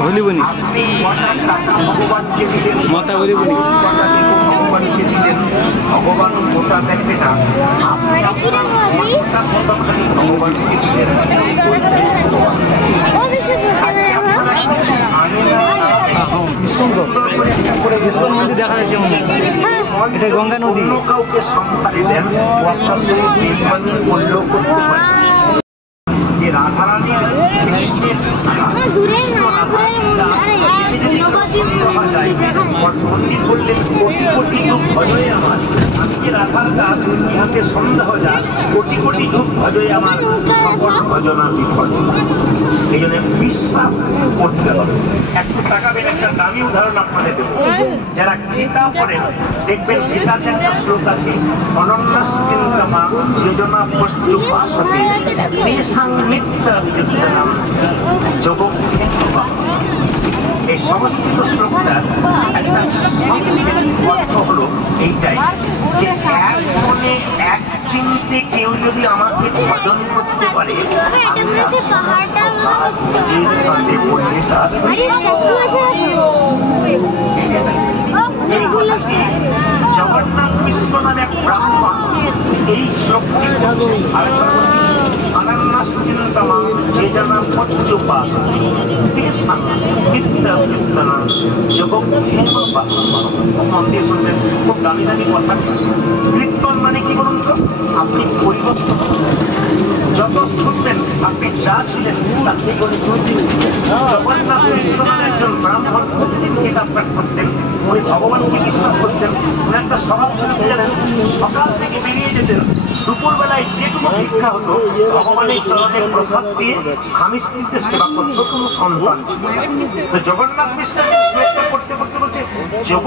বলিবনি মাতা বলিবনি ভগবান গোটা দেখবে না ভগবানকে দিলেন ইস্কন মন্দির দেখা যাচ্ছে এটা গঙ্গা নদী। অন্য কাউকে সংসারে দেন করলেও করতে পারে যে রাধারানীর কৃষ্ণের পণ্ডিত বললেন কোটি কোটি যুগ ভজয়ে আমার, আমি যে রাধার দাস ইহাকে সন্দেহ যাক কোটি কোটি যুগ ভজয়ে আমার সকল ভজনা বিফল। এই জন্য বিশ্বাস করতে হবে। একটু তাকাবেন, একটা দামি উদাহরণ আপনাদের দেব। যারা গীতা পড়েন দেখবেন গীতাতে একটা শ্লোক আছে, অনন্যাস চিন্তামা যোজনা পর্যুপাসতে তেষাং নিত্যবিদ্যনাম যোগক্ষেম। এই সংস্কৃত শ্লোকটার একটা অর্থ হলো এইটাই যে এক মনে এক চিন্তে কেউ যদি আমাকে ভজন করতে পারে জগন্নাথ মিশ্র নামে এক ব্রাহ্মণ এই শ্লোকটি অনন্যাস চিন্তমা যে জানা পর্যুপাসতে তেষাং নিত্যবিদ্যনাম যোগক্ষেম। মন দিয়ে শুনবেন, খুব দামি দামি কথা। কীর্তন মানে কি বলুন তো? আপনি পরিবর্তন যত শুনবেন, আপনি যা ছিলেন তার থেকে জগন্নাথ মিশ্র নামে একজন ব্রাহ্মণ প্রতিদিন গীতা পাঠ করতেন, উনি ভগবানকে বিশ্বাস করতেন। উনি একটা স্বভাব ছিল জানেন, সকাল থেকে বেরিয়ে যেতেন, দুপুরবেলায় যেটুকু ভিক্ষা হতো ভগবানের চরণে প্রসাদ দিয়ে স্বামী স্ত্রীকে সেবা করতো, কোনো সন্তান ছিল। তো জগন্নাথ মিশ্র করতে করতে বলছে যোগ